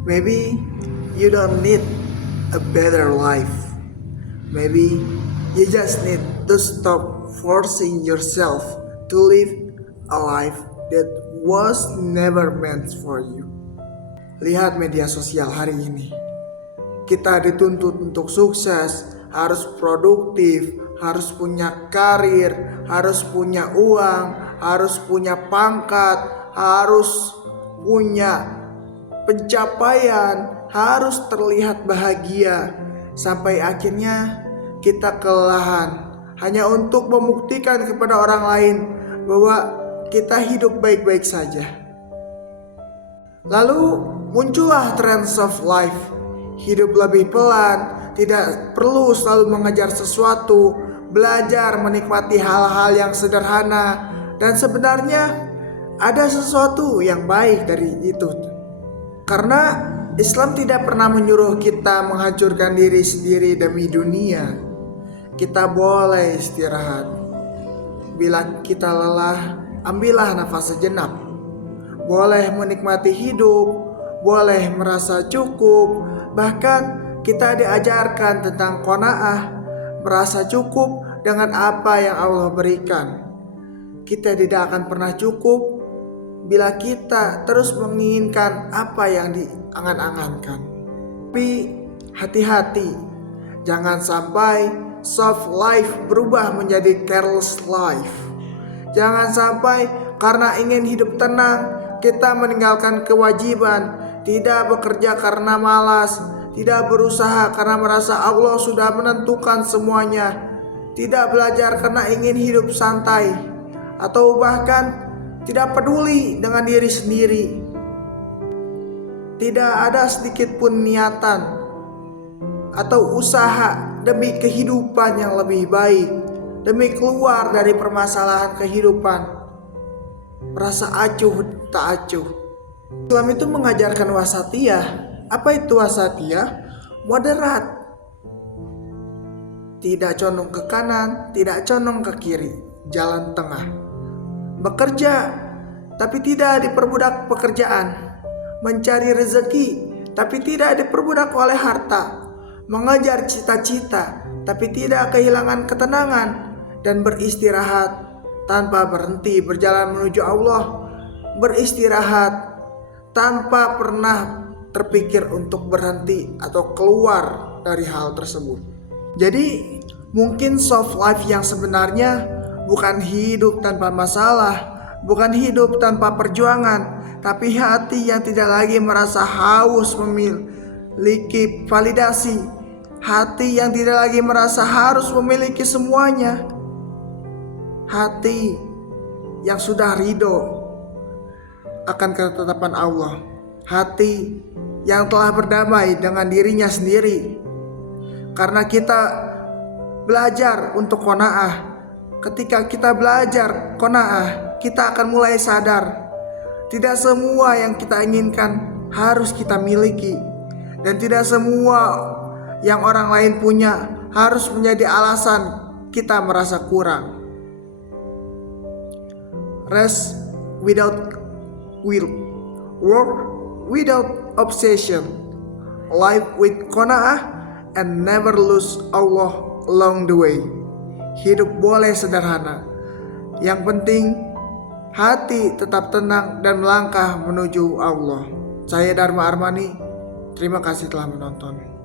Maybe you don't need a better life. Maybe you just need to stop forcing yourself to live a life that was never meant for you. Lihat media sosial hari ini. Kita dituntut untuk sukses, harus produktif, harus punya karir, harus punya uang, harus punya pangkat, harus punya pencapaian, harus terlihat bahagia. Sampai akhirnya kita kelelahan hanya untuk membuktikan kepada orang lain bahwa kita hidup baik-baik saja. Lalu muncullah trends of life. Hidup lebih pelan, tidak perlu selalu mengejar sesuatu, belajar menikmati hal-hal yang sederhana, dan sebenarnya ada sesuatu yang baik dari itu. Karena Islam tidak pernah menyuruh kita menghancurkan diri sendiri demi dunia. Kita boleh istirahat. Bila kita lelah, ambillah nafas sejenak. Boleh menikmati hidup, boleh merasa cukup. Bahkan kita diajarkan tentang qanaah, merasa cukup dengan apa yang Allah berikan. Kita tidak akan pernah cukup bila kita terus menginginkan apa yang diangan-angankan. Tapi hati-hati, jangan sampai soft life berubah menjadi careless life. Jangan sampai karena ingin hidup tenang, kita meninggalkan kewajiban, tidak bekerja karena malas, tidak berusaha karena merasa Allah sudah menentukan semuanya, tidak belajar karena ingin hidup santai, atau bahkan tidak peduli dengan diri sendiri. Tidak ada sedikit pun niatan atau usaha demi kehidupan yang lebih baik, demi keluar dari permasalahan kehidupan. Merasa acuh tak acuh. Islam itu mengajarkan wasatiyah. Apa itu wasatiyah? Moderat. Tidak condong ke kanan, tidak condong ke kiri, jalan tengah. Bekerja, tapi tidak diperbudak pekerjaan. Mencari rezeki, tapi tidak diperbudak oleh harta. Mengejar cita-cita, tapi tidak kehilangan ketenangan. Dan beristirahat tanpa berhenti berjalan menuju Allah. Beristirahat tanpa pernah terpikir untuk berhenti atau keluar dari hal tersebut. Jadi mungkin soft life yang sebenarnya bukan hidup tanpa masalah, bukan hidup tanpa perjuangan, tapi hati yang tidak lagi merasa haus memiliki validasi, hati yang tidak lagi merasa harus memiliki semuanya, hati yang sudah ridho akan ketetapan Allah, hati yang telah berdamai dengan dirinya sendiri. Karena kita belajar untuk qanaah. Ketika kita belajar qanaah, kita akan mulai sadar tidak semua yang kita inginkan harus kita miliki, dan tidak semua yang orang lain punya harus menjadi alasan kita merasa kurang. Rest without will, work without obsession, live with qanaah, and never lose Allah along the way. Hidup boleh sederhana, yang penting hati tetap tenang dan melangkah menuju Allah. Saya Dharma Armani, terima kasih telah menonton.